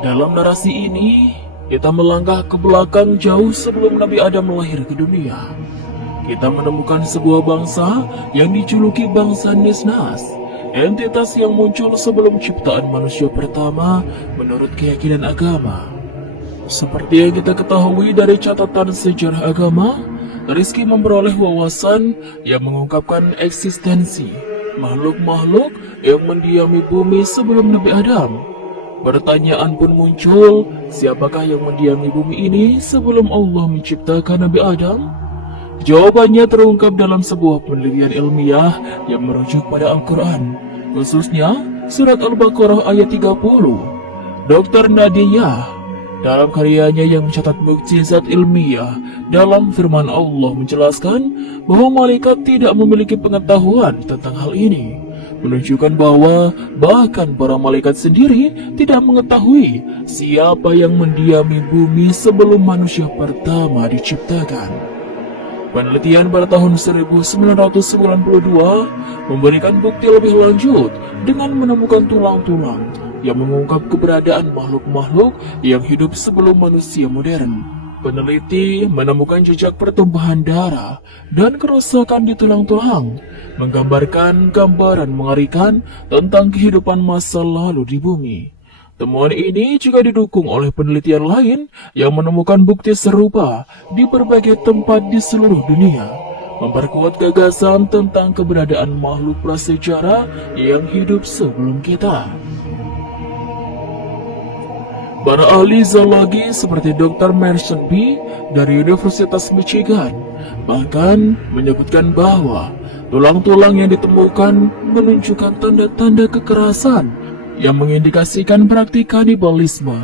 Dalam narasi ini, kita melangkah ke belakang jauh sebelum Nabi Adam lahir ke dunia. Kita menemukan sebuah bangsa yang dijuluki bangsa Nisnas, entitas yang muncul sebelum ciptaan manusia pertama menurut keyakinan agama. Seperti yang kita ketahui dari catatan sejarah agama, Rizky memperoleh wawasan yang mengungkapkan eksistensi makhluk-makhluk yang mendiami bumi sebelum Nabi Adam. Pertanyaan pun muncul, siapakah yang mendiami bumi ini sebelum Allah menciptakan Nabi Adam? Jawabannya terungkap dalam sebuah penelitian ilmiah yang merujuk pada Al-Quran, khususnya surat Al-Baqarah ayat 30. Dr. Nadia, dalam karyanya yang mencatat mukjizat ilmiah dalam firman Allah menjelaskan bahwa malaikat tidak memiliki pengetahuan tentang hal ini, menunjukkan bahwa bahkan para malaikat sendiri tidak mengetahui siapa yang mendiami bumi sebelum manusia pertama diciptakan. Penelitian pada tahun 1992 memberikan bukti lebih lanjut dengan menemukan tulang-tulang yang mengungkap keberadaan makhluk-makhluk yang hidup sebelum manusia modern. Peneliti menemukan jejak pertumpahan darah dan kerusakan di tulang-tulang, menggambarkan gambaran mengerikan tentang kehidupan masa lalu di bumi. Temuan ini juga didukung oleh penelitian lain yang menemukan bukti serupa di berbagai tempat di seluruh dunia, memperkuat gagasan tentang keberadaan makhluk prasejarah yang hidup sebelum kita. Para ahli zoologi seperti Dr. Merson B. dari Universitas Michigan bahkan menyebutkan bahwa tulang-tulang yang ditemukan menunjukkan tanda-tanda kekerasan yang mengindikasikan praktik kanibalisme,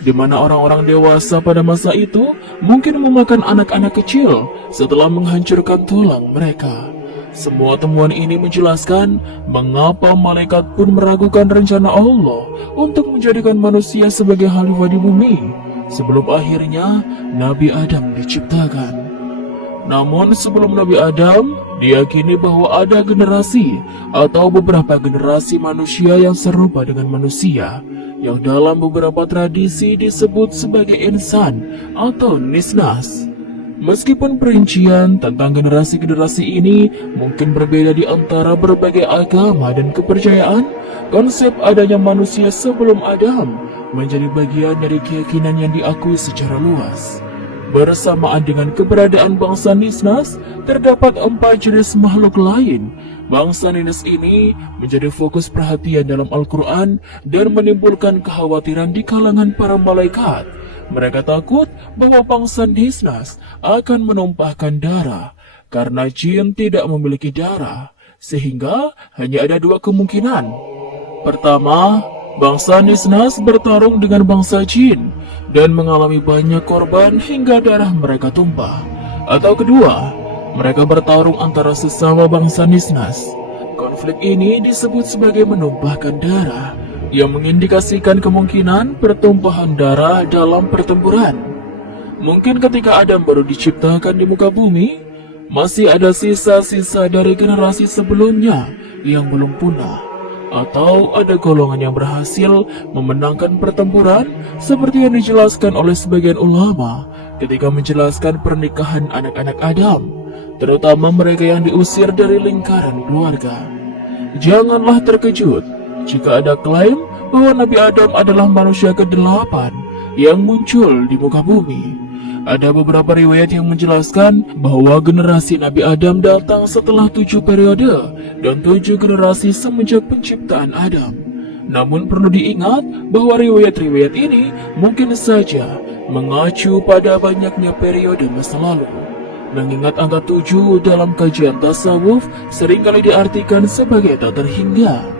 di mana orang-orang dewasa pada masa itu mungkin memakan anak-anak kecil setelah menghancurkan tulang mereka. Semua temuan ini menjelaskan mengapa malaikat pun meragukan rencana Allah untuk menjadikan manusia sebagai khalifah di bumi sebelum akhirnya Nabi Adam diciptakan. Namun sebelum Nabi Adam, diyakini bahwa ada generasi atau beberapa generasi manusia yang serupa dengan manusia, yang dalam beberapa tradisi disebut sebagai insan atau nisnas. Meskipun perincian tentang generasi-generasi ini mungkin berbeda di antara berbagai agama dan kepercayaan, konsep adanya manusia sebelum Adam menjadi bagian dari keyakinan yang diakui secara luas. Bersamaan dengan keberadaan bangsa Nisnas, terdapat 4 jenis makhluk lain. Bangsa Nisnas ini menjadi fokus perhatian dalam Al-Quran dan menimbulkan kekhawatiran di kalangan para malaikat. Mereka takut bahwa bangsa Nisnas akan menumpahkan darah karena jin tidak memiliki darah, sehingga hanya ada 2 kemungkinan. Pertama, bangsa Nisnas bertarung dengan bangsa jin dan mengalami banyak korban hingga darah mereka tumpah. Atau kedua, mereka bertarung antara sesama bangsa Nisnas. Konflik ini disebut sebagai menumpahkan darah, yang mengindikasikan kemungkinan pertumpahan darah dalam pertempuran. Mungkin ketika Adam baru diciptakan di muka bumi, masih ada sisa-sisa dari generasi sebelumnya yang belum punah, atau ada golongan yang berhasil memenangkan pertempuran seperti yang dijelaskan oleh sebagian ulama ketika menjelaskan pernikahan anak-anak Adam, terutama mereka yang diusir dari lingkaran keluarga. Janganlah terkejut jika ada klaim bahwa Nabi Adam adalah manusia ke-8 yang muncul di muka bumi. Ada beberapa riwayat yang menjelaskan bahwa generasi Nabi Adam datang setelah 7 periode dan 7 generasi semenjak penciptaan Adam. Namun perlu diingat bahwa riwayat-riwayat ini mungkin saja mengacu pada banyaknya periode masa lalu. Mengingat angka 7 dalam kajian tasawuf seringkali diartikan sebagai tak terhingga.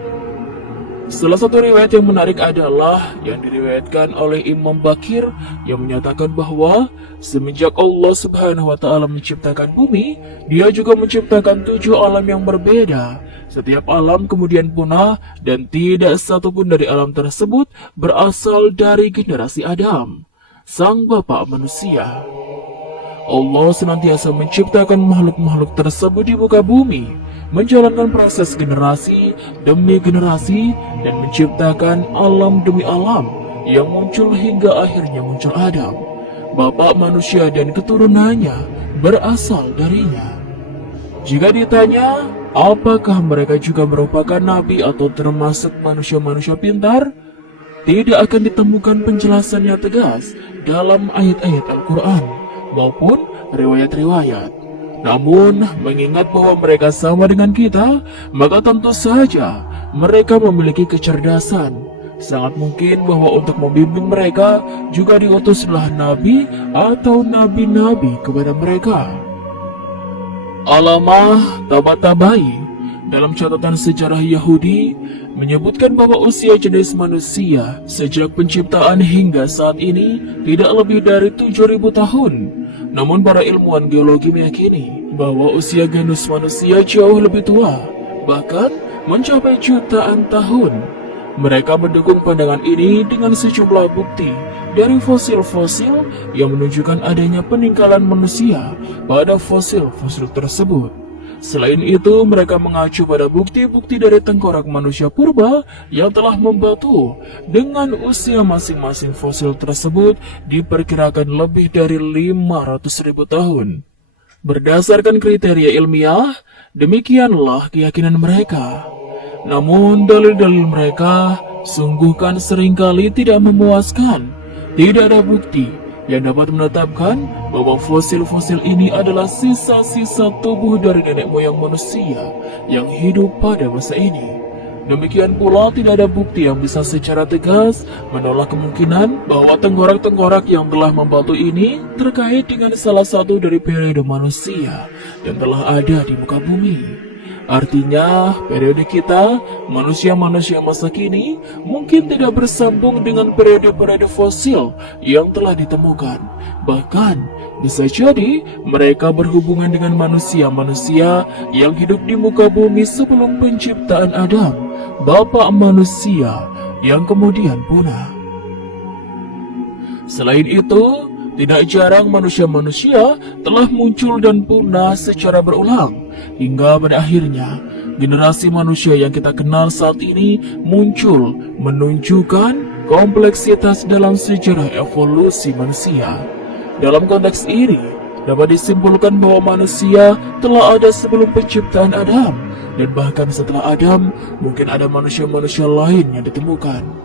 Salah satu riwayat yang menarik adalah yang diriwayatkan oleh Imam Bakir yang menyatakan bahwa semenjak Allah Subhanahu wa Ta'ala menciptakan bumi, Dia juga menciptakan 7 alam yang berbeda. Setiap alam kemudian punah dan tidak satupun dari alam tersebut berasal dari generasi Adam, sang bapak manusia. Allah senantiasa menciptakan makhluk-makhluk tersebut di muka bumi, menjalankan proses generasi demi generasi dan menciptakan alam demi alam yang muncul hingga akhirnya muncul Adam, bapak manusia, dan keturunannya berasal darinya. Jika ditanya, apakah mereka juga merupakan nabi atau termasuk manusia-manusia pintar? Tidak akan ditemukan penjelasannya tegas dalam ayat-ayat Al-Quran maupun riwayat-riwayat. Namun, mengingat bahwa mereka sama dengan kita, maka tentu saja mereka memiliki kecerdasan. Sangat mungkin bahwa untuk membimbing mereka juga diutuslah nabi atau nabi-nabi kepada mereka. Alamah Tabatabai dalam catatan sejarah Yahudi menyebutkan bahwa usia jenis manusia sejak penciptaan hingga saat ini tidak lebih dari 7.000 tahun. Namun para ilmuwan geologi meyakini bahwa usia genus manusia jauh lebih tua, bahkan mencapai jutaan tahun. Mereka mendukung pandangan ini dengan sejumlah bukti dari fosil-fosil yang menunjukkan adanya peninggalan manusia pada fosil-fosil tersebut. Selain itu, mereka mengacu pada bukti-bukti dari tengkorak manusia purba yang telah membatu. Dengan usia masing-masing fosil tersebut diperkirakan lebih dari 500.000 tahun. Berdasarkan kriteria ilmiah, demikianlah keyakinan mereka. Namun dalil-dalil mereka sungguh kan seringkali tidak memuaskan. Tidak ada bukti yang dapat menetapkan bahwa fosil-fosil ini adalah sisa-sisa tubuh dari nenek moyang manusia yang hidup pada masa ini. Demikian pula tidak ada bukti yang bisa secara tegas menolak kemungkinan bahwa tengkorak-tengkorak yang telah membatu ini terkait dengan salah satu dari periode manusia yang telah ada di muka bumi. Artinya, periode kita, manusia-manusia masa kini, mungkin tidak bersambung dengan periode-periode fosil yang telah ditemukan. Bahkan, bisa jadi mereka berhubungan dengan manusia-manusia yang hidup di muka bumi sebelum penciptaan Adam, bapak manusia yang kemudian punah. Selain itu, tidak jarang manusia-manusia telah muncul dan punah secara berulang, hingga pada akhirnya generasi manusia yang kita kenal saat ini muncul, menunjukkan kompleksitas dalam sejarah evolusi manusia. Dalam konteks ini, dapat disimpulkan bahwa manusia telah ada sebelum penciptaan Adam, dan bahkan setelah Adam, mungkin ada manusia-manusia lain yang ditemukan.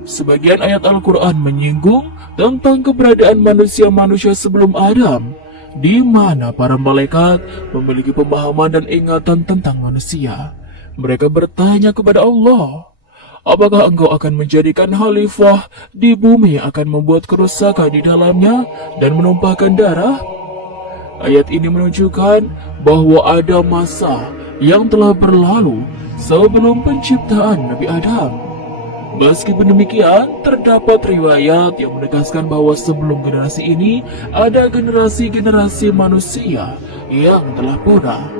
Sebagian ayat Al-Quran menyinggung tentang keberadaan manusia-manusia sebelum Adam, di mana para malaikat memiliki pemahaman dan ingatan tentang manusia. Mereka bertanya kepada Allah, apakah engkau akan menjadikan khalifah di bumi yang akan membuat kerusakan di dalamnya dan menumpahkan darah? Ayat ini menunjukkan bahwa ada masa yang telah berlalu sebelum penciptaan Nabi Adam. Meskipun demikian, terdapat riwayat yang menegaskan bahwa sebelum generasi ini ada generasi-generasi manusia yang telah punah.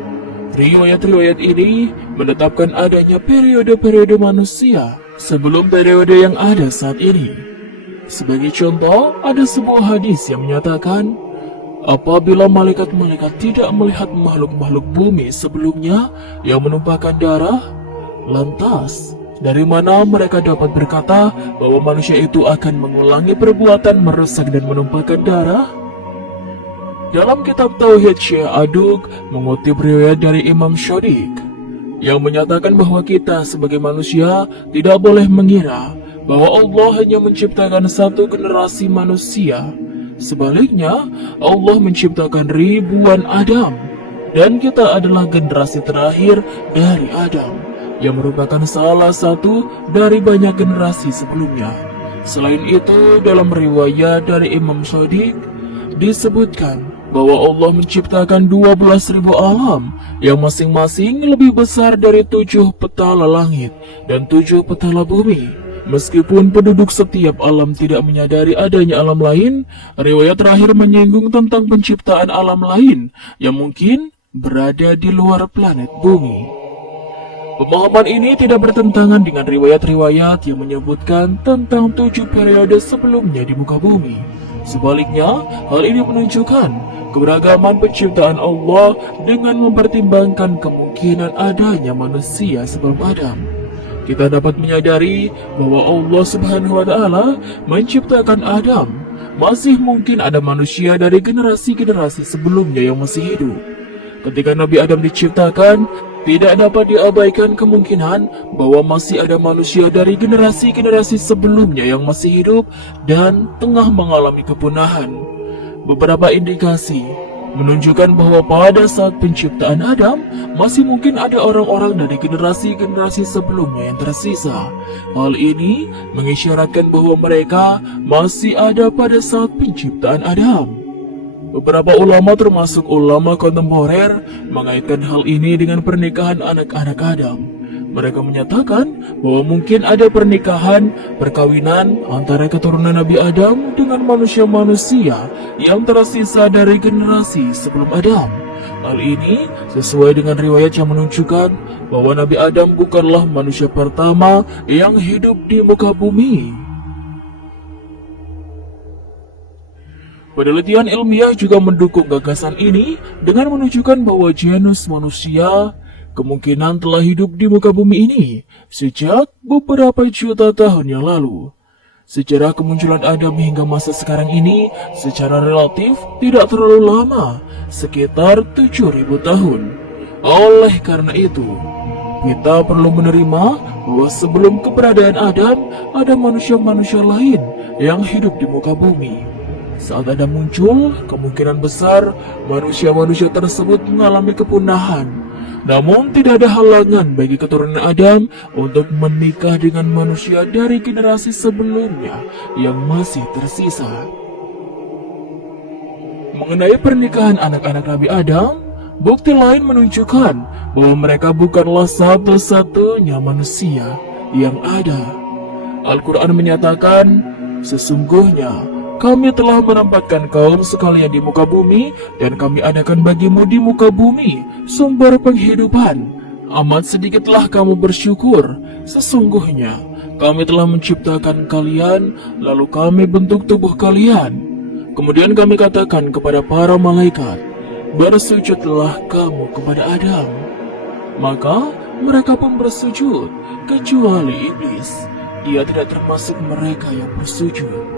Riwayat-riwayat ini menetapkan adanya periode-periode manusia sebelum periode yang ada saat ini. Sebagai contoh, ada sebuah hadis yang menyatakan, apabila malaikat-malaikat tidak melihat makhluk-makhluk bumi sebelumnya yang menumpahkan darah, lantas dari mana mereka dapat berkata bahwa manusia itu akan mengulangi perbuatan merusak dan menumpahkan darah? Dalam kitab Tauhid, Syekh Aduk mengutip riwayat dari Imam Shadiq yang menyatakan bahwa kita sebagai manusia tidak boleh mengira bahwa Allah hanya menciptakan satu generasi manusia. Sebaliknya, Allah menciptakan ribuan Adam, dan kita adalah generasi terakhir dari Adam, yang merupakan salah satu dari banyak generasi sebelumnya. Selain itu, dalam riwayat dari Imam Shadiq disebutkan bahwa Allah menciptakan 12.000 alam yang masing-masing lebih besar dari 7 petala langit dan 7 petala bumi. Meskipun penduduk setiap alam tidak menyadari adanya alam lain, riwayat terakhir menyinggung tentang penciptaan alam lain yang mungkin berada di luar planet bumi. Pemahaman ini tidak bertentangan dengan riwayat-riwayat yang menyebutkan tentang 7 periode sebelumnya di muka bumi. Sebaliknya, hal ini menunjukkan keberagaman penciptaan Allah dengan mempertimbangkan kemungkinan adanya manusia sebelum Adam. Kita dapat menyadari bahwa Allah Subhanahu wa Ta'ala menciptakan Adam. Masih mungkin ada manusia dari generasi-generasi sebelumnya yang masih hidup. Ketika Nabi Adam diciptakan, tidak dapat diabaikan kemungkinan bahwa masih ada manusia dari generasi-generasi sebelumnya yang masih hidup dan tengah mengalami kepunahan. Beberapa indikasi menunjukkan bahwa pada saat penciptaan Adam, masih mungkin ada orang-orang dari generasi-generasi sebelumnya yang tersisa. Hal ini mengisyaratkan bahwa mereka masih ada pada saat penciptaan Adam. Beberapa ulama termasuk ulama kontemporer mengaitkan hal ini dengan pernikahan anak-anak Adam. Mereka menyatakan bahwa mungkin ada pernikahan, perkawinan antara keturunan Nabi Adam dengan manusia-manusia yang tersisa dari generasi sebelum Adam. Hal ini sesuai dengan riwayat yang menunjukkan bahwa Nabi Adam bukanlah manusia pertama yang hidup di muka bumi. Penelitian ilmiah juga mendukung gagasan ini dengan menunjukkan bahwa genus manusia kemungkinan telah hidup di muka bumi ini sejak beberapa juta tahun yang lalu. Sejarah kemunculan Adam hingga masa sekarang ini secara relatif tidak terlalu lama, sekitar 7.000 tahun. Oleh karena itu, kita perlu menerima bahwa sebelum keberadaan Adam, ada manusia-manusia lain yang hidup di muka bumi. Saat Adam muncul, kemungkinan besar manusia-manusia tersebut mengalami kepunahan. Namun tidak ada halangan bagi keturunan Adam untuk menikah dengan manusia dari generasi sebelumnya yang masih tersisa. Mengenai pernikahan anak-anak Nabi Adam, bukti lain menunjukkan bahwa mereka bukanlah satu-satunya manusia yang ada. Al-Quran menyatakan, sesungguhnya kami telah menempatkan kaum sekalian di muka bumi, dan kami adakan bagimu di muka bumi sumber penghidupan. Amat sedikitlah kamu bersyukur. Sesungguhnya kami telah menciptakan kalian, lalu kami bentuk tubuh kalian. Kemudian kami katakan kepada para malaikat, bersujudlah kamu kepada Adam. Maka mereka pun bersujud, kecuali iblis. Dia tidak termasuk mereka yang bersujud.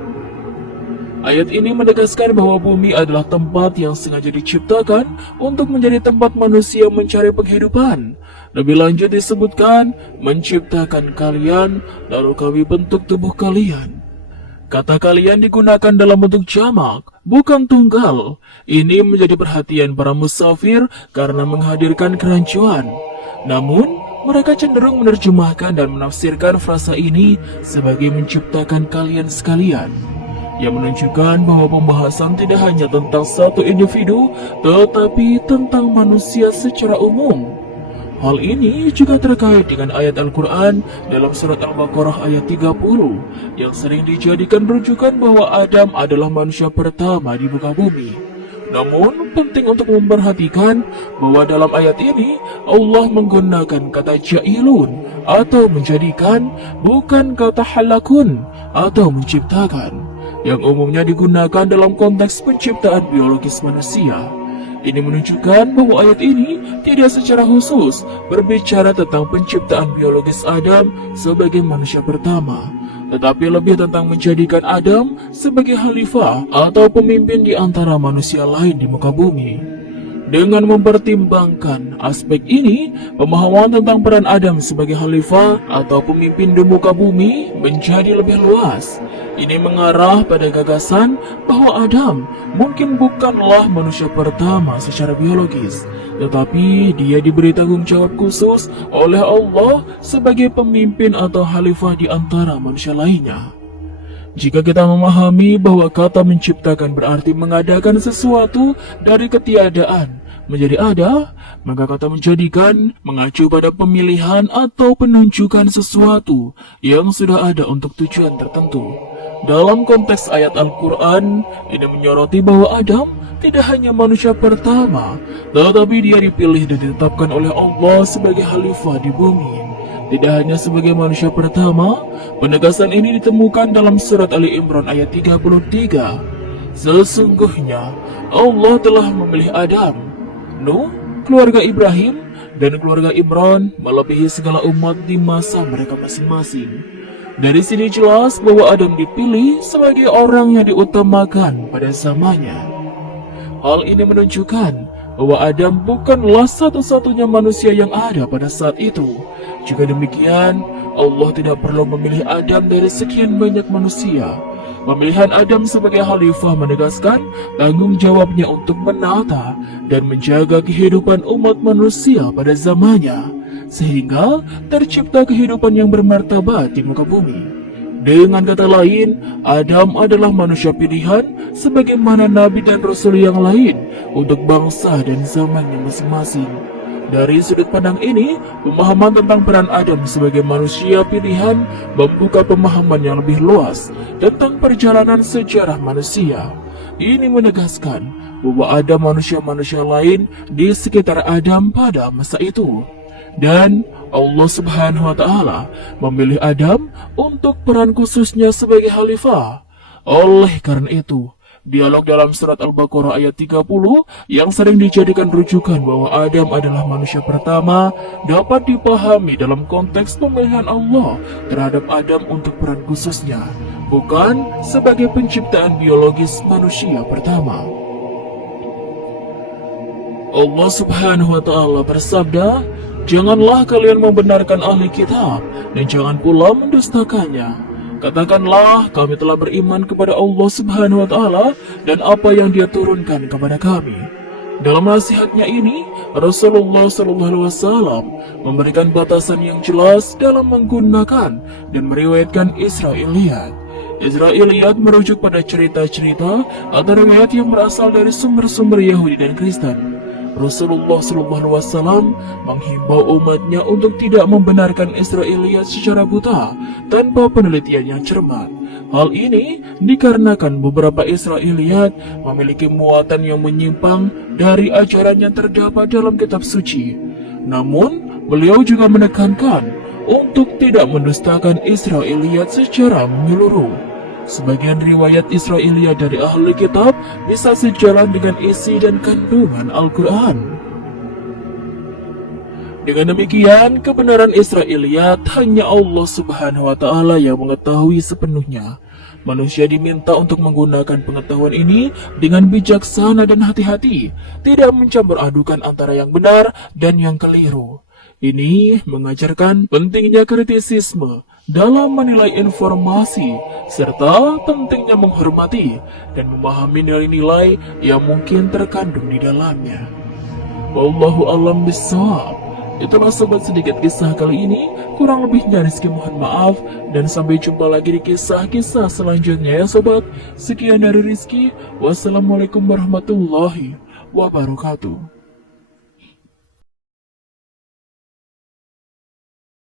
Ayat ini menegaskan bahwa bumi adalah tempat yang sengaja diciptakan untuk menjadi tempat manusia mencari penghidupan. Lebih lanjut disebutkan, menciptakan kalian, lalu kami bentuk tubuh kalian. Kata kalian digunakan dalam bentuk jamak, bukan tunggal. Ini menjadi perhatian para musafir karena menghadirkan kerancuan. Namun, mereka cenderung menerjemahkan dan menafsirkan frasa ini sebagai menciptakan kalian sekalian, yang menunjukkan bahwa pembahasan tidak hanya tentang satu individu, tetapi tentang manusia secara umum. Hal ini juga terkait dengan ayat Al-Quran dalam surat Al-Baqarah ayat 30, yang sering dijadikan rujukan bahwa Adam adalah manusia pertama di muka bumi. Namun, penting untuk memperhatikan bahwa dalam ayat ini, Allah menggunakan kata ja'ilun atau menjadikan, bukan kata halakun atau menciptakan, yang umumnya digunakan dalam konteks penciptaan biologis manusia. Ini menunjukkan bahwa ayat ini tidak secara khusus berbicara tentang penciptaan biologis Adam sebagai manusia pertama, tetapi lebih tentang menjadikan Adam sebagai khalifah atau pemimpin di antara manusia lain di muka bumi. Dengan mempertimbangkan aspek ini, pemahaman tentang peran Adam sebagai khalifah atau pemimpin di muka bumi menjadi lebih luas. Ini mengarah pada gagasan bahwa Adam mungkin bukanlah manusia pertama secara biologis, tetapi dia diberi tanggung jawab khusus oleh Allah sebagai pemimpin atau khalifah di antara manusia lainnya. Jika kita memahami bahwa kata menciptakan berarti mengadakan sesuatu dari ketiadaan menjadi ada, maka kata menjadikan mengacu pada pemilihan atau penunjukan sesuatu yang sudah ada untuk tujuan tertentu. Dalam konteks ayat Al-Quran, ini menyoroti bahwa Adam tidak hanya manusia pertama, tetapi dia dipilih dan ditetapkan oleh Allah sebagai khalifah di bumi. Tidak hanya sebagai manusia pertama, penegasan ini ditemukan dalam surat Ali Imran ayat 33. Sesungguhnya Allah telah memilih Adam, Nuh, keluarga Ibrahim, dan keluarga Imran melebihi segala umat di masa mereka masing-masing. Dari sini jelas bahwa Adam dipilih sebagai orang yang diutamakan pada zamannya. Hal ini menunjukkan bahwa Adam bukanlah satu-satunya manusia yang ada pada saat itu. Juga demikian, Allah tidak perlu memilih Adam dari sekian banyak manusia. Pemilihan Adam sebagai khalifah menegaskan tanggung jawabnya untuk menata dan menjaga kehidupan umat manusia pada zamannya, sehingga tercipta kehidupan yang bermartabat di muka bumi. Dengan kata lain, Adam adalah manusia pilihan sebagaimana nabi dan rasul yang lain untuk bangsa dan zamannya masing-masing. Dari sudut pandang ini, pemahaman tentang peran Adam sebagai manusia pilihan membuka pemahaman yang lebih luas tentang perjalanan sejarah manusia. Ini menegaskan bahwa ada manusia-manusia lain di sekitar Adam pada masa itu. Dan Allah Subhanahu wa Ta'ala memilih Adam untuk peran khususnya sebagai khalifah. Oleh karena itu, dialog dalam surat Al-Baqarah ayat 30 yang sering dijadikan rujukan bahwa Adam adalah manusia pertama dapat dipahami dalam konteks pemilihan Allah terhadap Adam untuk peran khususnya, bukan sebagai penciptaan biologis manusia pertama. Allah Subhanahu wa Ta'ala bersabda, "Janganlah kalian membenarkan ahli kitab dan jangan pula mendustakannya. Katakanlah, kami telah beriman kepada Allah Subhanahu wa Ta'ala dan apa yang Dia turunkan kepada kami." Dalam nasihatnya ini, Rasulullah SAW memberikan batasan yang jelas dalam menggunakan dan meriwayatkan Israiliyat. Israiliyat merujuk pada cerita-cerita atau riwayat yang berasal dari sumber-sumber Yahudi dan Kristen. Rasulullah SAW menghimbau umatnya untuk tidak membenarkan Israiliyat secara buta tanpa penelitian yang cermat. Hal ini dikarenakan beberapa Israiliyat memiliki muatan yang menyimpang dari ajaran yang terdapat dalam kitab suci. Namun, beliau juga menekankan untuk tidak mendustakan Israiliyat secara menyeluruh. Sebagian riwayat Israiliyat dari ahli kitab bisa sejalan dengan isi dan kandungan Al-Quran. Dengan demikian, kebenaran Israiliyat hanya Allah Subhanahu wa Ta'ala yang mengetahui sepenuhnya. Manusia diminta untuk menggunakan pengetahuan ini dengan bijaksana dan hati-hati, tidak mencampur adukan antara yang benar dan yang keliru. Ini mengajarkan pentingnya kritisisme dalam menilai informasi, serta pentingnya menghormati dan memahami nilai-nilai yang mungkin terkandung di dalamnya. Wallahu a'lam bishawab. Itulah sobat sedikit kisah kali ini. Kurang lebihnya Rizky mohon maaf, dan sampai jumpa lagi di kisah-kisah selanjutnya ya sobat. Sekian dari Rizky. Wassalamualaikum warahmatullahi wabarakatuh.